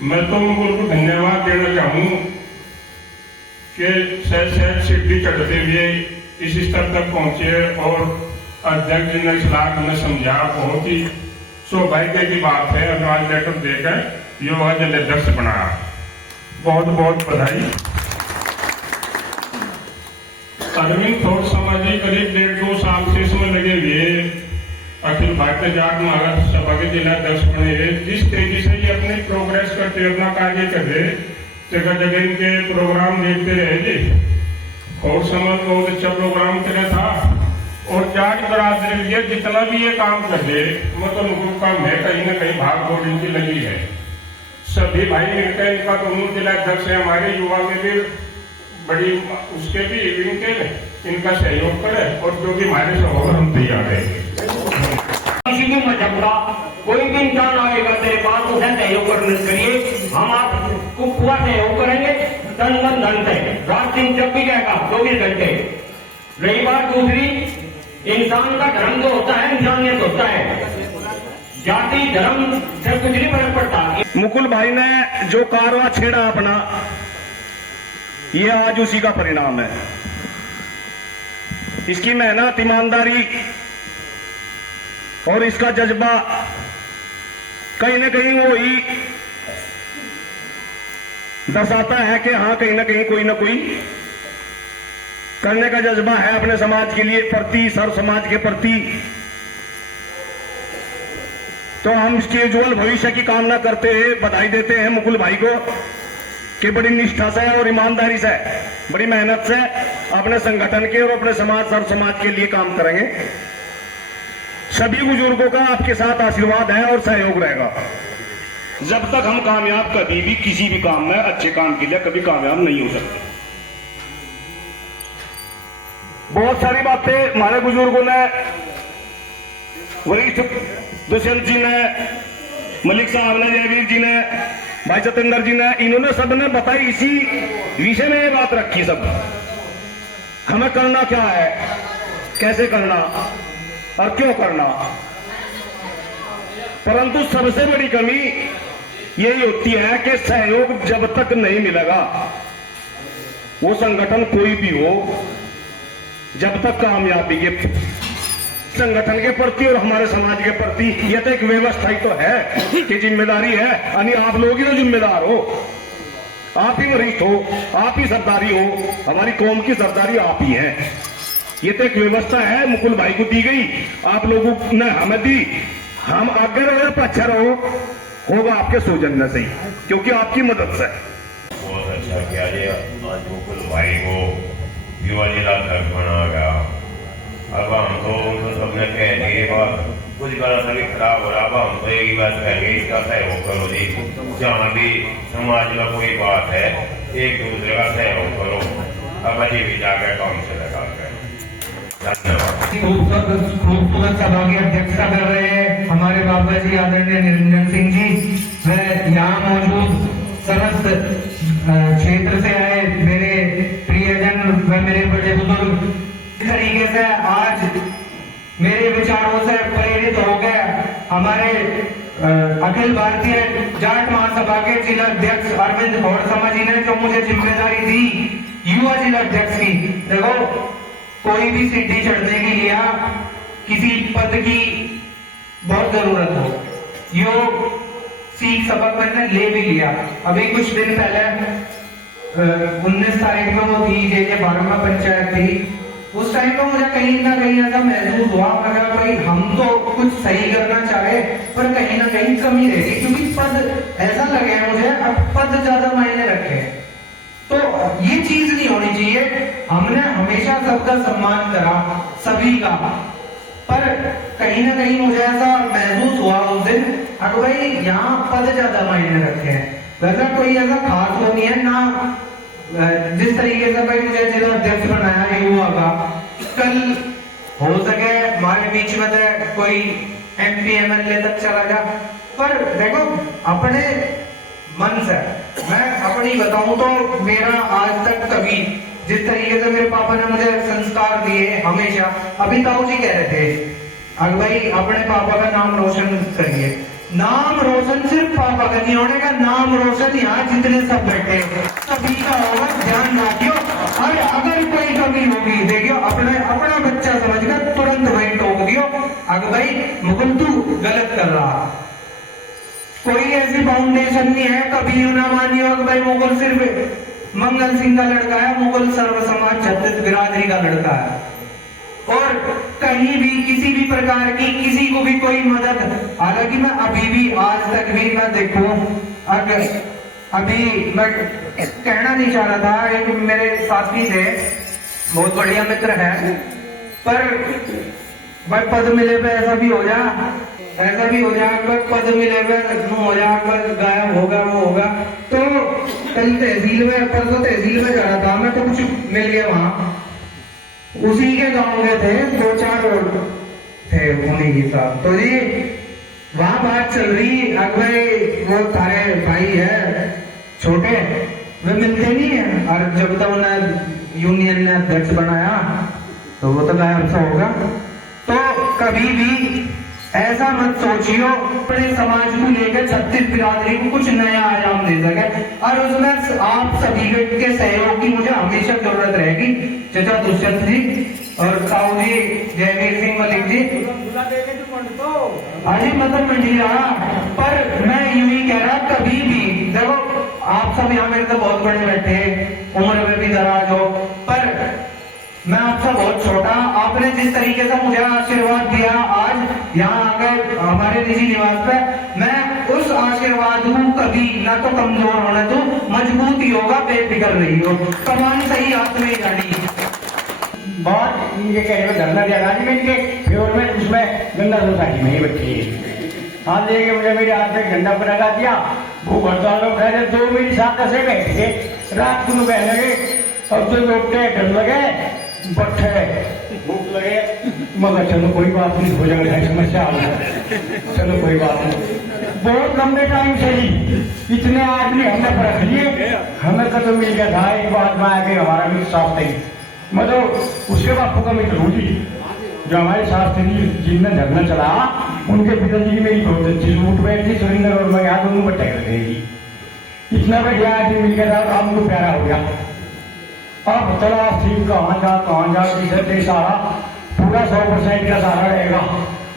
मैं तो उनको धन्यवाद देना चाहूँ कि सहज सीढ़ी चढ़ते हुए इस स्तर तक पहुंचे और अध्यक्ष जी ने इस लाख में समझा। बहुत ही सौभाग्य की बात है अनुवाद लेटर देकर युवा जल अध्यक्ष बना। बहुत बहुत बधाई। अरविंद थोड़ समाजी करीब 1.5-2 साल से इसमें लगे हुए अखिल भारतीय जाट महासभा के जिला अध्यक्ष बने हुए। जिस तेजी से ये अपनी प्रोग्रेस करते अपना कार्य कर रहे, जगह जगह इनके प्रोग्राम देखते रहे जी। और समाज बहुत अच्छा प्रोग्राम करा था और जाट बरादरी के लिए जितना भी ये काम कर रहे मतलब उनको काम है, कहीं ना कहीं भाग दौड़ इनकी लगी है। सभी भाई मिलकर इनका दोनों जिला अध्यक्ष है, हमारे युवा में भी बड़ी उसके भी इनके इनका सहयोग करे और जो भी हमारे सहयोग हम तैयार है। किसी भी मजहब का कोई भी इंसान आएगा तेरे पास उसे सहयोग करने करिए, हम आपको पूरा सहयोग करेंगे तन मन धन से। रात दिन जब भी रहेगा 24 घंटे। रही बात दूसरी, इंसान का धर्म जो होता है इंसानियत होता है, जाति धर्म से कुछ नहीं फर्क पड़ता। मुकुल भाई ने जो कारवा छेड़ा अपना, ये आज उसी का परिणाम है। इसकी मेहनत, ईमानदारी और इसका जज्बा कहीं ना कहीं वो ही दर्शाता है कि हाँ कहीं ना कहीं कोई ना कोई करने का जज्बा है अपने समाज के लिए प्रति, सर्व समाज के प्रति। तो हम इसके उज्जवल भविष्य की कामना करते हैं, बधाई देते हैं मुकुल भाई को कि बड़ी निष्ठा से और ईमानदारी से, बड़ी मेहनत से अपने संगठन के और अपने समाज, सर्व समाज के लिए काम करेंगे। सभी बुजुर्गों का आपके साथ आशीर्वाद है और सहयोग रहेगा। जब तक हम कामयाब कभी भी किसी भी काम में, अच्छे काम के लिए कभी कामयाब नहीं हो सकते। बहुत सारी बातें हमारे बुजुर्गों ने, वरिष्ठ दुष्यंत जी ने, मलिक साहब ने, जयवीर जी ने, भाई सतेंद्र जी ने, इन्होंने सबने बताई, इसी विषय में ये बात रखी। सब हमें करना क्या है, कैसे करना और क्यों करना। परंतु सबसे बड़ी कमी यही होती है कि सहयोग जब तक नहीं मिलेगा, वो संगठन कोई भी हो, जब तक कामयाबी के संगठन के प्रति और हमारे समाज के प्रति, यह तो एक व्यवस्था ही तो है कि जिम्मेदारी है, यानी आप लोग ही तो जिम्मेदार हो, आप ही वरिष्ठ हो, आप ही सरदारी हो, हमारी कौम की सरदारी आप ही है। ये तो एक व्यवस्था है, मुकुल भाई को दी गई, आप लोगों ने हमें दी। हम अगर और पच्छर होगा आपके सौजन्य से ही, क्योंकि आपकी मदद से। बहुत अच्छा किया जी, आज मुकुल भाई को युवा जिला अध्यक्ष बनाया गया। अब हम तो उनको सबने कह दिए बात, कुछ गलत भी खराब हो रहा, अब हम तो एक बात कहेंगे, इसका सहयोग करो जी। जहाँ भी समाज में कोई बात है, एक दूसरे का सहयोग करो। अब अजी भी जाकर काम से लगा कर। खूबसूरत सभा की अध्यक्षता कर रहे हैं हमारे बाबा जी आदरणीय निरंजन सिंह जी। वह यहाँ मौजूद समस्त क्षेत्र से आए मेरे प्रियजन व मेरे बड़े बुजुर्ग, इस तरीके से आज मेरे विचारों से प्रेरित हो गए हमारे अखिल भारतीय जाट महासभा के जिला अध्यक्ष अरविंद थोड़ समा जी ने जो मुझे जिम्मेदारी दी युवा जिला अध्यक्ष की। देखो, कोई भी सीढ़ी चढ़ने के लिए किसी पद की बहुत जरूरत हो, यो सीख सबक मैंने ले भी लिया। अभी कुछ दिन पहले 19 तारीख में वो थी जे 12वां पंचायत थी, उस टाइम पे मुझे कहीं ना कहीं ऐसा महसूस हुआ, मगर भाई हम तो कुछ सही करना चाहे पर कहीं ना कहीं कमी रहेगी, क्योंकि पद ऐसा लगे मुझे अब पद ज्यादा मायने रखे। तो ये चीज नहीं होनी चाहिए। हमने हमेशा सबका सम्मान करा, सभी का, पर कहीं ना कहीं मुझे ऐसा महसूस हुआ उस दिन, अगर भाई यहाँ पद ज्यादा मायने रखे हैं। वैसा कोई ऐसा खास वो नहीं है ना। जिस तरीके से भाई मुझे जिला अध्यक्ष बनाया युवा का, कल हो सके हमारे बीच में तो कोई MP MLA तक चला जा, पर देखो अपने मन से मैं अपनी बताऊं तो मेरा आज तक कभी, जिस तरीके से मेरे पापा ने मुझे संस्कार दिए हमेशा, अभी ताऊ जी कह रहे थे अगर भाई अपने पापा का नाम रोशन करिए, नाम रोशन सिर्फ पापा का नहीं होने का, नाम रोशन यहाँ जितने सब बैठे हैं, सभी का होगा, ध्यान रखियो। अरे अगर कोई कमी होगी देखियो, अपना बच्चा समझकर तुरंत वही टोक दियो, अगर भाई मुकुल तू गलत कर रहा। कोई ऐसी फाउंडेशन नहीं है, कभी यूं ना मानियो कि भाई मुकुल सिर्फ मंगल सिंह का लड़का है, मुकुल सर्व समाज छत्तीस बिरादरी का लड़का है। और कहीं भी किसी भी प्रकार की किसी को भी कोई मदद, हालांकि मैं अभी भी आज तक भी मैं देखूं, अभी मैं कहना नहीं चाह रहा था, एक मेरे साथी थे, बहुत बढ़िया मित्र है, पर भाई पद मिले पे ऐसा भी हो जा, ऐसा भी हो जाए, पद मिले पे हो जाए, गायब होगा वो होगा। तो कल तहसील में, परसों तहसील में जा रहा था मैं, तो कुछ मिल गया वहां, उसी के गांव के थे, 2-4 लोग थे उन्हीं की साथ। तो जी वहां बात चल रही, अगर वो तारे भाई है छोटे, वे मिलते नहीं है, और जब तक उन्हें यूनियन ने अध्यक्ष बनाया तो वो तो गायब सा होगा। तो कभी भी ऐसा मत सोचियो अपने समाज को लेकर छत्तीस बिरादरी को कुछ नया आयाम दे सके, और उसमें आप सभी के सहयोग की मुझे हमेशा जरूरत रहेगी। चचा दुष्यंत जी और साहू जी जयवीर सिंह मलिक जी, अजी मतलब मंडी रहा, पर मैं यूं ही कह रहा, कभी भी देखो आप सब यहाँ मेरे तो बहुत बड़े बैठे, उम्र में भी दराज हो, पर मैं आपसे बहुत छोटा, आपने जिस तरीके से मुझे आशीर्वाद दिया आज यहाँ आकर हमारे निजी निवास पे, मैं उस आशीर्वाद को कभी ना तो कमजोर होने दूं, मजबूत ही होगा, बेफिक्र नहीं हो, कमान सही हाथ में जानी। बहुत इनके कहने में धरना दिया राजमेंट के फ्योर में, उसमें गंदा सोसाइटी में ही बैठी है। हाथ लेके मुझे मेरे हाथ में झंडा पर लगा दिया, भूख हड़ताल लोग ठहरे, 2 मिनट 7 से बैठ के रात को बहने लगे, अब तो लोग डर लगे, बैठे भूख लगे, मगर चलो कोई बात नहीं, हो जाएगा, समस्या आ गई, चलो कोई बात नहीं। बहुत लंबे टाइम से ही इतने आदमी हमने रख लिए, हमें तो मिल गया था, एक बात में आके हमारा भी साफ नहीं, मतलब उसके बापू का मित्र हूँ जी, जो हमारे शास्त्री जिनने धरना चला, उनके पिताजी की मेरी बहुत अच्छी सूट बैठी, सुरेंद्र और मैं यहाँ दोनों बट्टे कर देगी, इतना बढ़िया आदमी मिल गया था, हमको प्यारा हो गया। अब चला ठीक कहाँ जा इधर सारा पूरा 100% का सहारा रहेगा,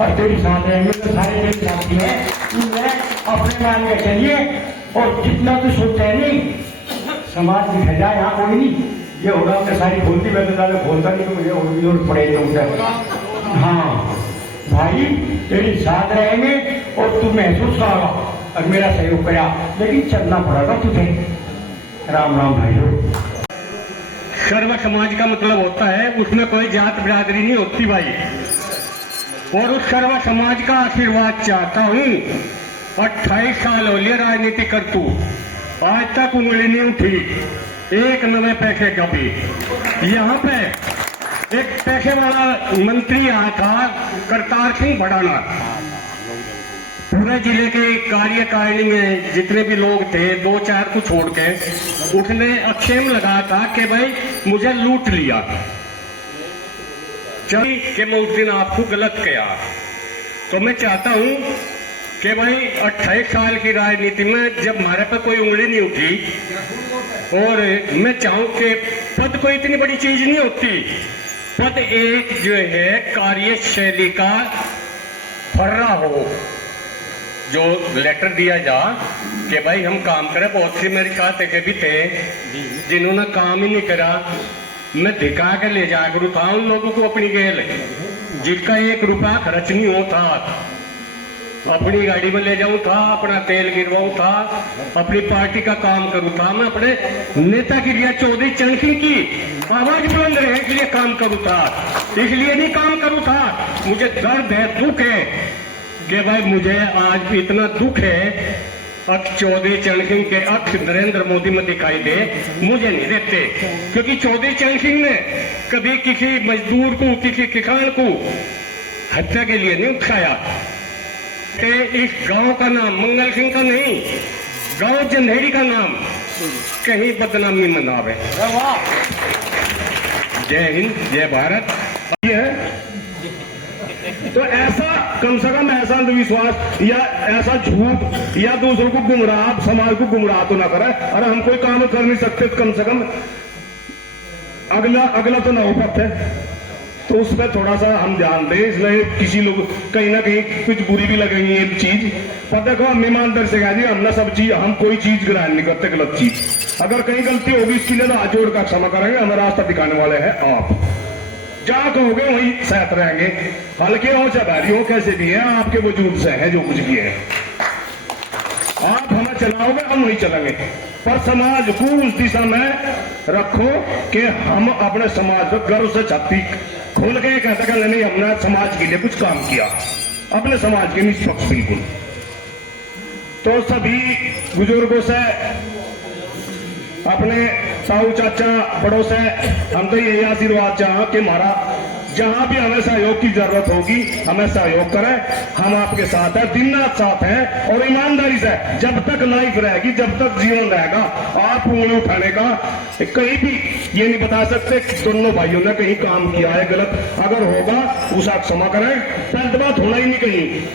और तेरी साथ रहेंगे तो सारे मेरे साथी हैं, इनमें अपने मान के चलिए, और जितना तू सोचते है नहीं, समाज दिखा जाए यहाँ कोई नहीं, ये होगा तो सारी बोलती, मैं तो ज्यादा बोलता नहीं, तो मुझे और भी जरूरत पड़ेगी उधर। हाँ भाई तेरी साथ रहेंगे, और तू महसूस करोगा और मेरा सहयोग करा, लेकिन चलना पड़ेगा तुझे। राम राम भाइयों। सर्व समाज का मतलब होता है उसमें कोई जात बिरादरी नहीं होती भाई, और उस सर्व समाज का आशीर्वाद चाहता हूँ। 28 साल हो लिए राजनीति करतू, आज तक उंगली नहीं उठी, 1 नवे पैसे का भी। यहाँ पे एक पैसे वाला मंत्री आया था, करतार सिंह भड़ाना, पूरे जिले के कार्यकारिणी में जितने भी लोग थे, 2-4 को छोड़ के, उसने अक्षेम लगाया था कि भाई मुझे लूट लिया, चल कि मैं उस दिन आपको गलत किया। तो मैं चाहता हूं कि भाई 28 साल की राजनीति में जब हमारे पे कोई उंगली नहीं उठी, और मैं चाहूं कि पद कोई इतनी बड़ी चीज नहीं होती, पद एक जो है कार्यशैली का फर्रा हो, जो लेटर दिया जा कि भाई हम काम करें। बहुत सी मेरे साथ ऐसे भी थे जिन्होंने काम ही नहीं करा, मैं दिखा के ले जा करूँ था उन लोगों को अपनी गेल, जिसका 1 रुपया खर्च नहीं होता, अपनी गाड़ी में ले जाऊं था, अपना तेल गिरवाऊं था, अपनी पार्टी का काम करूं था, मैं अपने नेता के लिए चौधरी चरण सिंह की आवाज बुलंद रहे इसलिए काम करूं था, इसलिए नहीं काम करूं था, मुझे दर्द है, दुख है कि भाई मुझे आज भी इतना दुख है, अक्ष चौधरी चरण सिंह के अक्ष नरेंद्र मोदी में दिखाई दे, मुझे नहीं देते, क्योंकि चौधरी चरण सिंह ने कभी किसी मजदूर को, किसी किसान को हत्या के लिए नहीं उठाया। कि इस गांव का नाम मंगल सिंह का नहीं, गांव जंधेरी का नाम कहीं बदनामी मनावे। जय हिंद, जय भारत। ये तो ऐसा कम से कम ऐसा अंधविश्वास या ऐसा झूठ या दूसरों को गुमराह, समाज को गुमराह तो ना करे। अरे हम कोई काम कर नहीं सकते तो कम से कम अगला तो ना हो पाते, तो उस पर थोड़ा सा हम ध्यान दें। इसलिए किसी लोग कहीं ना कहीं कुछ बुरी भी लगेंगी ये चीज, पर देखो हम ईमानदार से कह दिए, हमने सब चीज, हम कोई चीज ग्रहण नहीं करते गलत चीज। अगर कहीं गलती होगी इसके लिए तो हाथ जोड़ कर क्षमा करेंगे, हमें रास्ता दिखाने वाले हैं आप। जहां कहोगे वहीं सहत रहेंगे, हल्के हो चाहे भारी हो, कैसे भी है आपके वजूद से है जो कुछ भी है। आप हमें चलाओगे हम वहीं चलेंगे, पर समाज को उस दिशा में रखो कि हम अपने समाज पर गर्व से छाती खोल के कहते हैं नहीं हमने समाज के लिए कुछ काम किया, अपने समाज के निष्पक्ष बिल्कुल। तो सभी बुजुर्गों से, अपने ताऊ चाचा बड़ों से हम तो यही आशीर्वाद चाह कि हमारा जहां भी हमें सहयोग की जरूरत होगी हमें सहयोग करें, हम आपके साथ हैं, दिन रात साथ हैं। और ईमानदारी से जब तक लाइफ रहेगी, जब तक जीवन रहेगा, आप उंगली उठाने का कहीं भी ये नहीं बता सकते दोनों भाइयों ने कहीं काम किया है गलत, अगर होगा उसे क्षमा करें, गलत बात होना ही नहीं कहीं।